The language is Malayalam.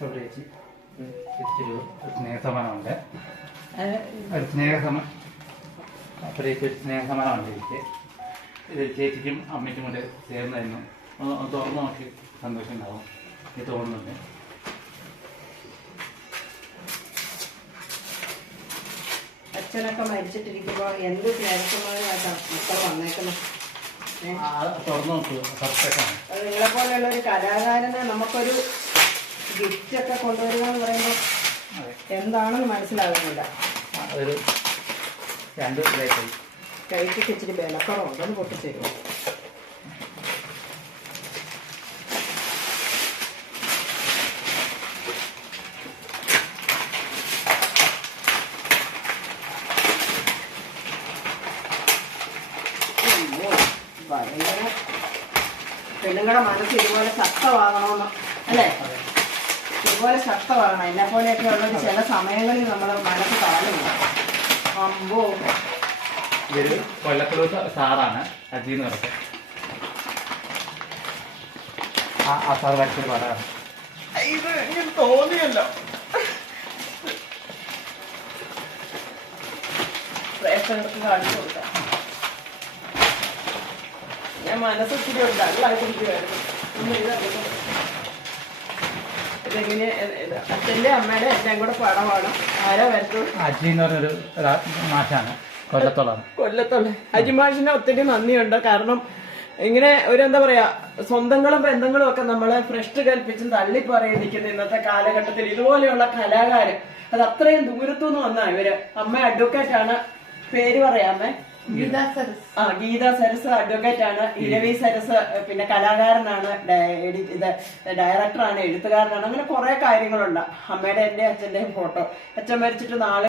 ചേച്ചി ചേച്ചിയൊരു സ്നേഹസമ്മാനമുണ്ട്. ഒരു സ്നേഹസമ്മാനമുണ്ട് ചേച്ചി. ഇത് ചേച്ചിക്കും അമ്മയ്ക്കും കൂടെ ചേർന്നായിരുന്നു. ഒന്ന് തുറന്നു നോക്കി സന്തോഷം ഉണ്ടാവും. ഇത് തോന്നുന്നുണ്ട്. അച്ഛനൊക്കെ മരിച്ചിട്ടിരിക്കുമ്പോ എന്ത് സ്നേഹസമ്മാനമായിട്ടാ മക്കൾ വന്നേക്കുന്നത്. തുറന്നു നോക്കൂ, പെർഫെക്റ്റാണ്. നിങ്ങളെ പോലെയുള്ള ഒരു കലാകാരനെ നമുക്കൊരു ഗിഫ്റ്റ് ഒക്കെ കൊണ്ടുവരിക എന്ന് പറയുമ്പോൾ എന്താണെന്ന് മനസ്സിലാകുന്നില്ല. ഒരു 2 കൈക്ക് ഇച്ചിരി വിലക്കുറവുണ്ട്, ഒന്ന് പൊട്ടിച്ചേരുമോ? ഭയങ്കര പെണ്ണുങ്ങളുടെ മനസ്സ് ഇതുപോലെ ശക്തമാകണമെന്ന് അല്ലേ? ഇതുപോലെ ശക്തമാകണം. എന്നെ പോലെയൊക്കെ ഉള്ളത് ചില സമയങ്ങളിൽ നമ്മളെ മനസ്സ് താഴുന്നു. അമ്പോ, ഇതൊരു കൊല്ലത്തുള്ള സാറാണ്, അജി എന്ന് പറയുന്നത്. ആ സാർ വരച്ചൊരു പടമാണ്. ഇത് എനിക്ക് തോന്നിയല്ലോ. പ്രേക്ഷകർക്ക് കാണിച്ചു കൊടുക്കാം. ഞാൻ മനസ്സിരി ഒരു ഡള്ളായിട്ടിരിക്കുവായിരുന്നു. ഇതെങ്ങനെ അച്ഛൻ്റെ അമ്മയുടെ എല്ലാം കൂടെ പടമാണ്. ആരാ വരച്ചു? അജി എന്ന് പറഞ്ഞൊരു മാഷാണ്, കൊല്ലത്തുള്ള. അജിമാഷിന് ഒത്തിരി നന്ദിയുണ്ട്. കാരണം ഇങ്ങനെ ഒരു എന്താ പറയാ, സ്വന്തങ്ങളും ബന്ധങ്ങളും ഒക്കെ നമ്മളെ ഭ്രഷ്ട് കൽപ്പിച്ചും തള്ളിപ്പറയിപ്പിക്കുന്ന ഇന്നത്തെ കാലഘട്ടത്തിൽ ഇതുപോലെയുള്ള കലാകാരൻ അത് അത്രയും ദൂരത്തുനിന്ന് വന്നാ ഇവര്. അമ്മ അഡ്വക്കേറ്റ് ആണ്, പേര് പറയാമേ? ഗീത സരസ് അഡ്വക്കേറ്റ് ആണ്. ഇരവി സരസ് പിന്നെ കലാകാരനാണ്, ഇത് ഡയറക്ടറാണ്, എഴുത്തുകാരനാണ്. അങ്ങനെ കുറെ കാര്യങ്ങളുണ്ട്. അമ്മയുടെ എന്റെ അച്ഛന്റെയും ഫോട്ടോ. അച്ഛൻ മരിച്ചിട്ട് 4